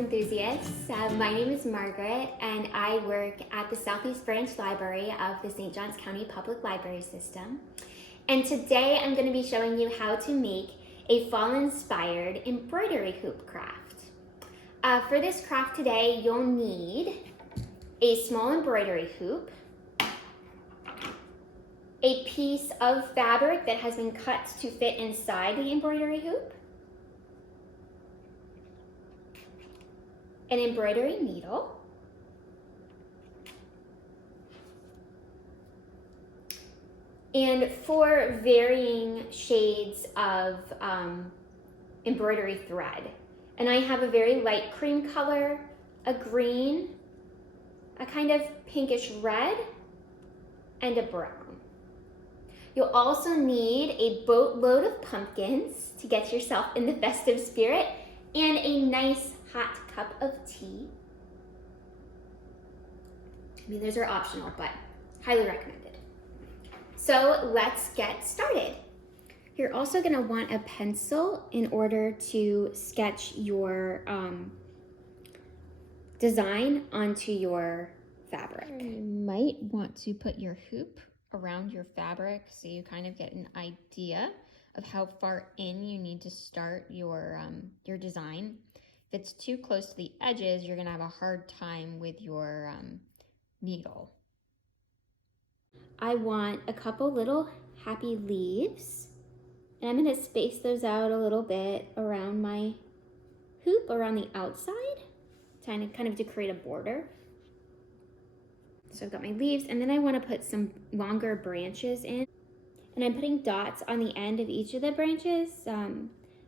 enthusiasts. My name is Margaret and I work at the Southeast Branch Library of the St. Johns County Public Library System. And today I'm going to be showing you how to make a fall-inspired embroidery hoop craft. For this craft today, you'll need a small embroidery hoop, a piece of fabric that has been cut to fit inside the embroidery hoop, an embroidery needle, and 4 varying shades of embroidery thread. And I have a very light cream color, a green, a kind of pinkish red, and a brown. You'll also need a boatload of pumpkins to get yourself in the festive spirit, and a nice hot cup of tea. I mean, those are optional, but highly recommended. So let's get started. You're also going to want a pencil in order to sketch your design onto your fabric. You might want to put your hoop around your fabric so you kind of get an idea of how far in you need to start your design. If it's too close to the edges, you're gonna have a hard time with your needle. I want a couple little happy leaves, and I'm gonna space those out a little bit around my hoop, around the outside, kind of to create a border. So I've got my leaves, and then I wanna put some longer branches in. And I'm putting dots on the end of each of the branches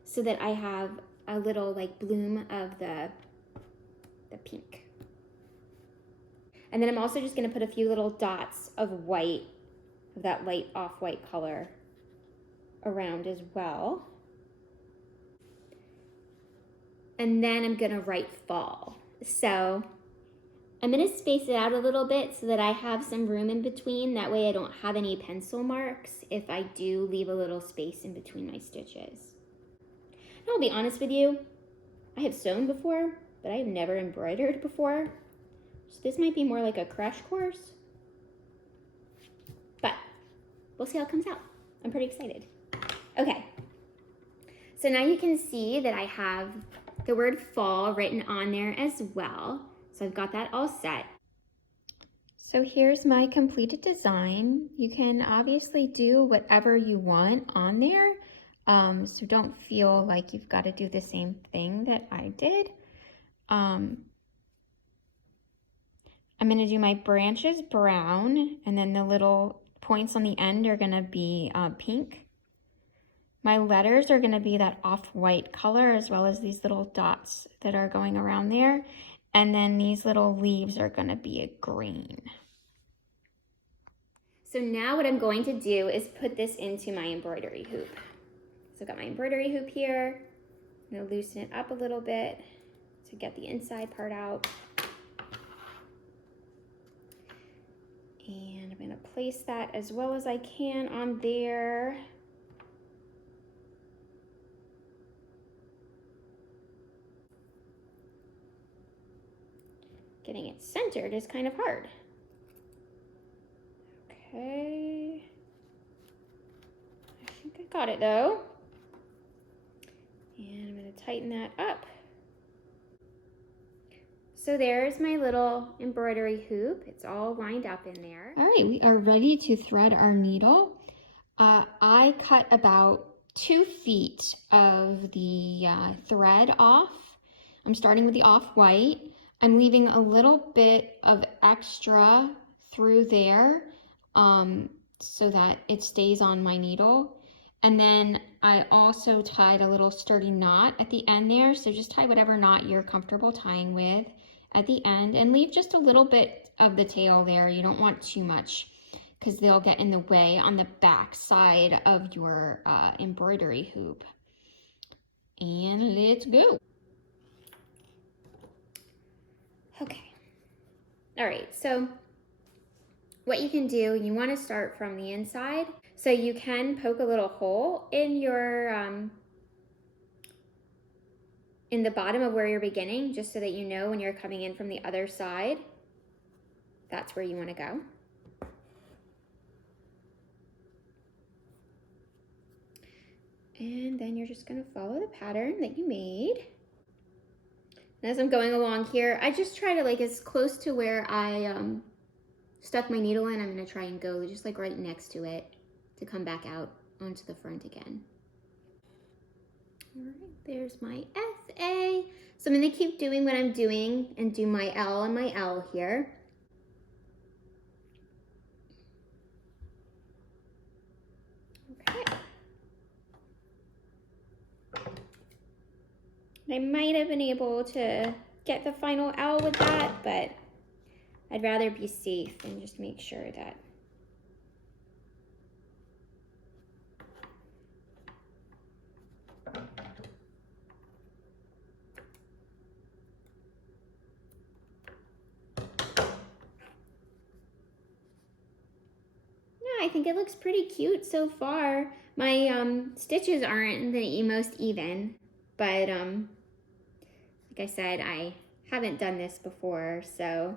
so that I have a little like bloom of the pink. And then I'm also just gonna put a few little dots of white, of that light off-white color around as well. And then I'm gonna write fall. So I'm gonna space it out a little bit so that I have some room in between. That way I don't have any pencil marks if I do leave a little space in between my stitches. And I'll be honest with you, I have sewn before, but I have never embroidered before. So this might be more like a crash course, but we'll see how it comes out. I'm pretty excited. Okay, so now you can see that I have the word fall written on there as well. So I've got that all set. So here's my completed design. You can obviously do whatever you want on there. So don't feel like you've got to do the same thing that I did. I'm gonna do my branches brown, and then the little points on the end are gonna be pink. My letters are gonna be that off-white color, as well as these little dots that are going around there. And then these little leaves are gonna be a green. So now what I'm going to do is put this into my embroidery hoop. So I've got my embroidery hoop here. I'm gonna loosen it up a little bit to get the inside part out. And I'm gonna place that as well as I can on there. Getting it centered is kind of hard. Okay. I think I got it though. And I'm gonna tighten that up. So there's my little embroidery hoop. It's all lined up in there. All right, we are ready to thread our needle. I cut about 2 feet of the thread off. I'm starting with the off-white. I'm leaving a little bit of extra through there so that it stays on my needle. And then I also tied a little sturdy knot at the end there. So just tie whatever knot you're comfortable tying with at the end, and leave just a little bit of the tail there. You don't want too much because they'll get in the way on the back side of your embroidery hoop. And let's go. Okay. All right, so what you can do, you want to start from the inside. So you can poke a little hole in your in the bottom of where you're beginning, just so that you know when you're coming in from the other side, that's where you want to go. And then you're just going to follow the pattern that you made. And as I'm going along here, I just try to, like, as close to where I stuck my needle in, I'm going to try and go just like right next to it to come back out onto the front again. All right, there's my SA. So I'm going to keep doing what I'm doing and do my L and my L here. Okay. I might have been able to get the final L with that, but I'd rather be safe and just make sure that I think it looks pretty cute so far. My stitches aren't the most even, but like I said, I haven't done this before, so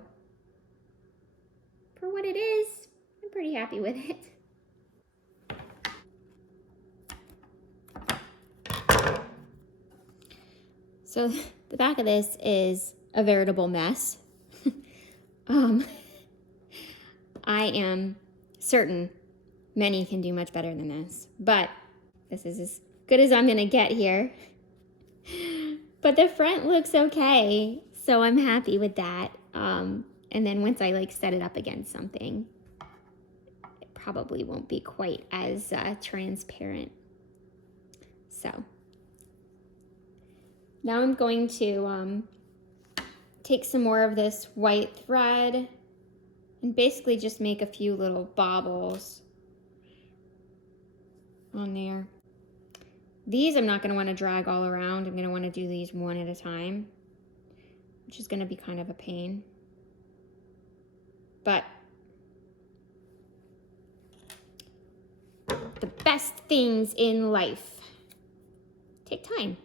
for what it is, I'm pretty happy with it. So the back of this is a veritable mess. I am certain many can do much better than this, but this is as good as I'm gonna get here. But the front looks okay, so I'm happy with that. And then once I like set it up against something, it probably won't be quite as transparent. So now I'm going to take some more of this white thread and basically just make a few little baubles on there. These I'm not going to want to drag all around. I'm going to want to do these one at a time, which is going to be kind of a pain. But the best things in life take time.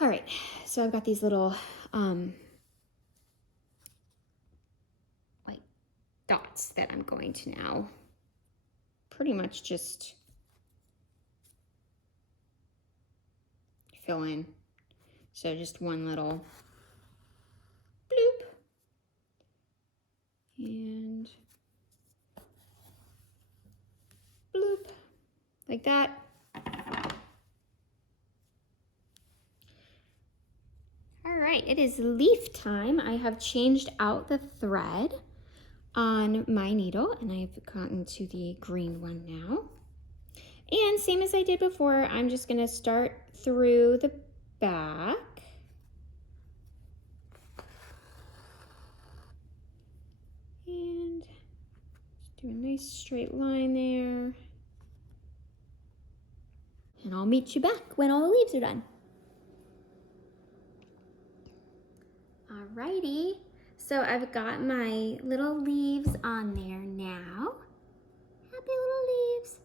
All right, so I've got these little like dots that I'm going to now pretty much just fill in. So just one little bloop and bloop, like that. All right, it is leaf time. I have changed out the thread on my needle and I've gotten to the green one now. And same as I did before, I'm just gonna start through the back. And just do a nice straight line there. And I'll meet you back when all the leaves are done. Alrighty, so I've got my little leaves on there now. Happy little leaves.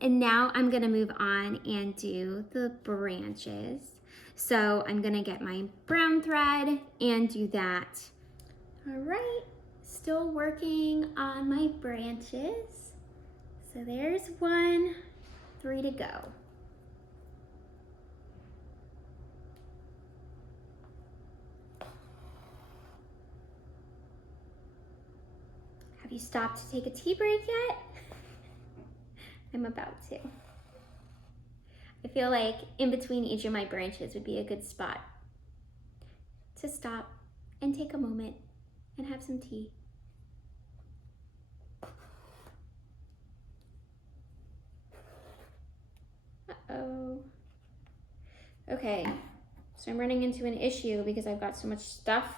And now I'm gonna move on and do the branches. So I'm gonna get my brown thread and do that. All right, still working on my branches. So there's 1, 3 to go. Have you stopped to take a tea break yet? I'm about to. I feel like in between each of my branches would be a good spot to stop and take a moment and have some tea. Uh-oh. Okay, so I'm running into an issue because I've got so much stuff.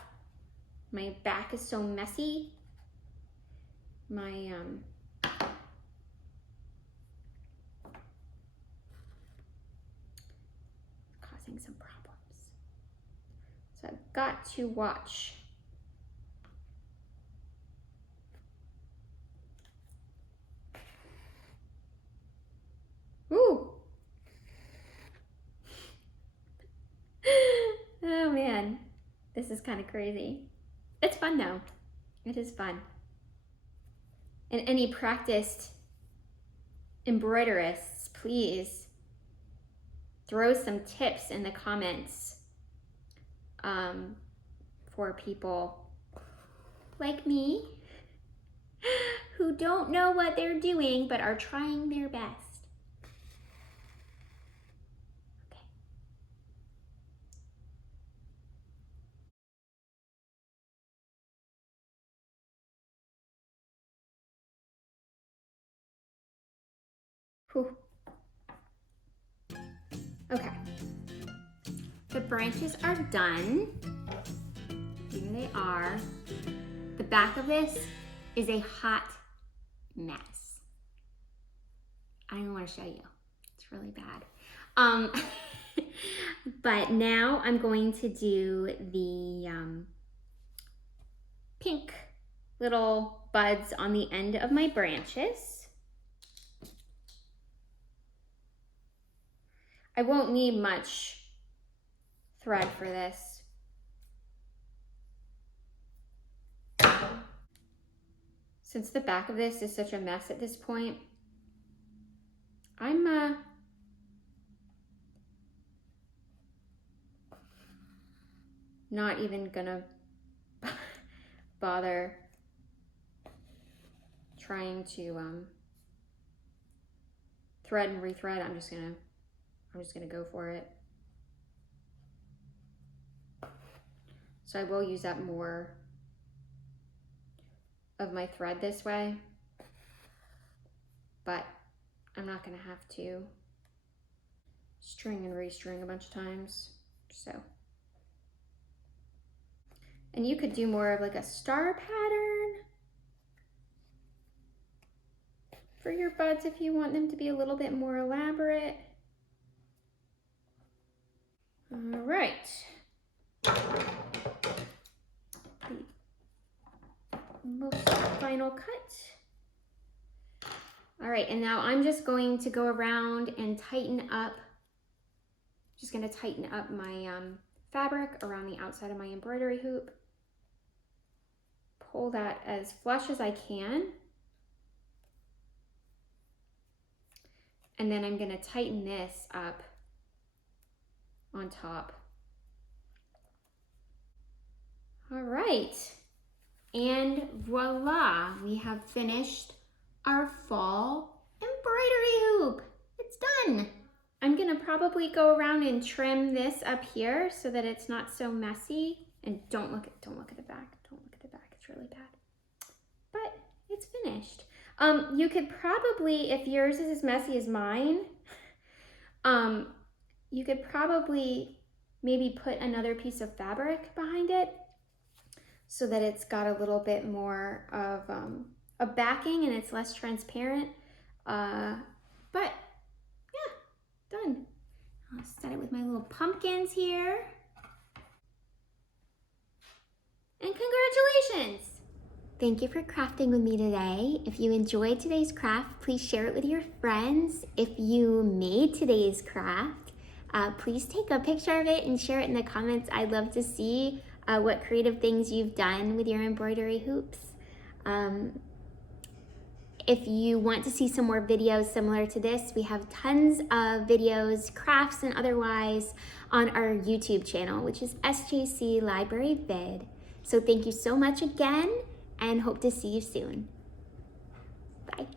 My back is so messy. My causing some problems. So I've got to watch. Ooh, This is kind of crazy. It's fun though. It is fun. And any practiced embroiderists, please throw some tips in the comments for people like me who don't know what they're doing but are trying their best. Okay. Whew. Okay. The branches are done. Here they are. The back of this is a hot mess. I don't even want to show you. It's really bad. But now I'm going to do the pink little buds on the end of my branches. I won't need much thread for this. Since the back of this is such a mess at this point, I'm not even gonna bother trying to thread and rethread. I'm just gonna go for it. So I will use up more of my thread this way, but I'm not gonna have to string and restring a bunch of times, so. And you could do more of like a star pattern for your buds if you want them to be a little bit more elaborate. All right. Most final cut. All right, and now I'm just going to go around and tighten up, just gonna tighten up my fabric around the outside of my embroidery hoop. Pull that as flush as I can. And then I'm gonna tighten this up on top. All right, and voila, we have finished our fall embroidery hoop. It's done. I'm gonna probably go around and trim this up here so that it's not so messy. And don't look at the back. Don't look at the back, it's really bad. But it's finished. You could probably, if yours is as messy as mine, you could probably maybe put another piece of fabric behind it so that it's got a little bit more of a backing and it's less transparent. But yeah, done. I'll set it with my little pumpkins here. And congratulations! Thank you for crafting with me today. If you enjoyed today's craft, please share it with your friends. If you made today's craft, please take a picture of it and share it in the comments. I'd love to see what creative things you've done with your embroidery hoops. If you want to see some more videos similar to this, we have tons of videos, crafts and otherwise, on our YouTube channel, which is SJC Library Vid. So thank you so much again, and hope to see you soon. Bye.